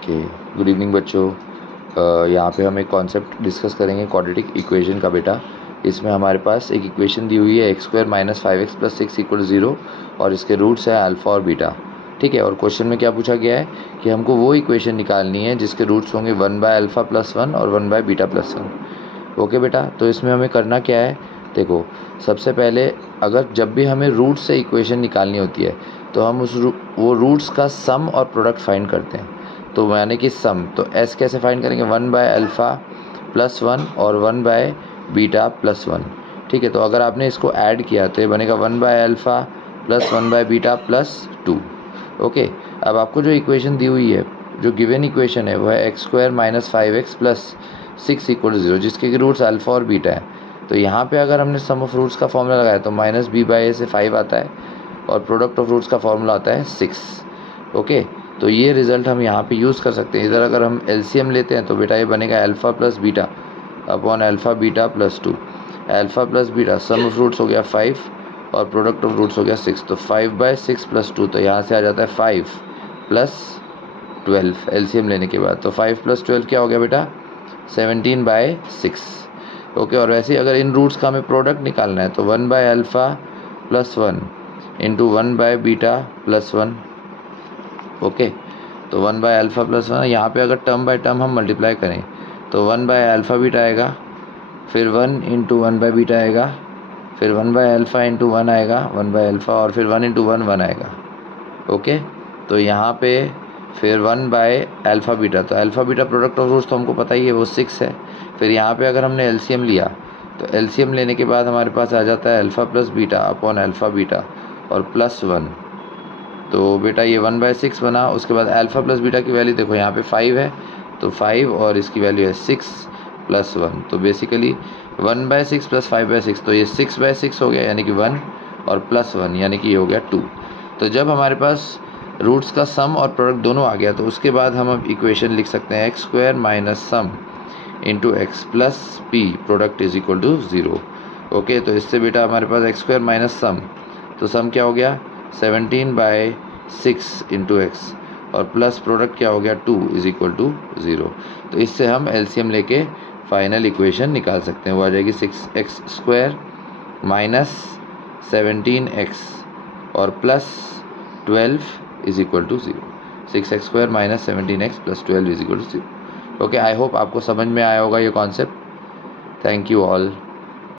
Okay, good evening बच्चों। यहाँ पे हम एक कॉन्सेप्ट डिस्कस करेंगे क्वाड्रेटिक इक्वेशन का बेटा। इसमें हमारे पास एक इक्वेशन दी हुई है x square minus 5x plus 6 equal 0 और इसके रूट्स है अल्फ़ा और बीटा। ठीक है, और क्वेश्चन में क्या पूछा गया है कि हमको वो इक्वेशन निकालनी है जिसके रूट्स होंगे 1/α + 1 और 1/β + 1। ओके बेटा, तो इसमें हमें करना क्या है, देखो सबसे पहले अगर जब भी हमें रूट से इक्वेशन निकालनी होती है तो हम वो रूट्स का सम और प्रोडक्ट फाइंड करते हैं। तो यानी कि सम, तो s कैसे फाइंड करेंगे, 1/α + 1 और 1/β + 1। ठीक है, तो अगर आपने इसको ऐड किया तो ये बनेगा 1/α + 1/β + 2। ओके, अब आपको जो इक्वेशन दी हुई है, जो गिवन इक्वेशन है, वह है x square minus 5x plus 6 equal 0, जिसके रूट्स अल्फ़ा और बीटा है। तो यहाँ पे अगर हमने सम ऑफ रूट्स का फॉर्मूला लगाया तो -b/a से 5 आता है और प्रोडक्ट ऑफ रूट्स का फॉर्मूला आता है 6। ओके, तो ये रिज़ल्ट हम यहाँ पे यूज़ कर सकते हैं। इधर अगर हम एलसीएम लेते हैं तो बेटा ये बनेगा alpha plus beta upon alpha beta + 2। Alpha plus beta sum of roots हो गया 5 और प्रोडक्ट ऑफ रूट्स हो गया 6, तो 5/6 + 2, तो यहाँ से आ जाता है 5 + 12 एलसीएम लेने के बाद। तो 5 + 12 क्या हो गया बेटा, 17/6। ओके, और वैसे अगर इन रूट्स का हमें प्रोडक्ट निकालना है तो 1/α + 1 इंटू 1/β + 1। ओके, तो 1/α + 1, यहाँ पे अगर टर्म बाय टर्म हम मल्टीप्लाई करें तो 1/α आएगा, फिर 1 इंटू 1/β आएगा, फिर 1/α इंटू 1 आएगा, 1/α, और फिर 1 इंटू 1 1 आएगा। ओके, तो यहाँ पे फिर 1/α, तो alpha beta product of roots तो हमको पता ही है वो 6 है। फिर यहाँ पे अगर हमने एलसीएम लिया तो एलसीएम लेने के बाद हमारे पास आ जाता है alpha plus beta upon alpha beta और +1। तो बेटा ये 1/6 बना। उसके बाद अल्फ़ा प्लस बीटा की वैल्यू देखो, यहाँ पे 5 है तो 5 और इसकी वैल्यू है 6 + 1, तो बेसिकली 1/6 + 5/6, तो ये 6/6 हो गया यानी कि 1 और +1 यानी कि ये हो गया 2। तो जब हमारे पास रूट्स का सम और प्रोडक्ट दोनों आ गया तो उसके बाद हम अब इक्वेशन लिख सकते हैं x square minus sum into x plus P product is equal to 0। Okay, तो इससे बेटा हमारे पास एक्स स्क्वायर माइनस सम, तो सम क्या हो गया 17/6 इंटू एक्स और प्लस प्रोडक्ट क्या हो गया 2 इज इक्वल टू 0। तो इससे हम एलसीएम लेके फाइनल इक्वेशन निकाल सकते हैं। वो आ जाएगी 6x² माइनस 17x और plus 12 is equal to 0। 6x² minus 17x plus 12 is equal to 0। Okay, I hope आपको समझ में आया होगा ये कॉन्सेप्ट। Thank you all.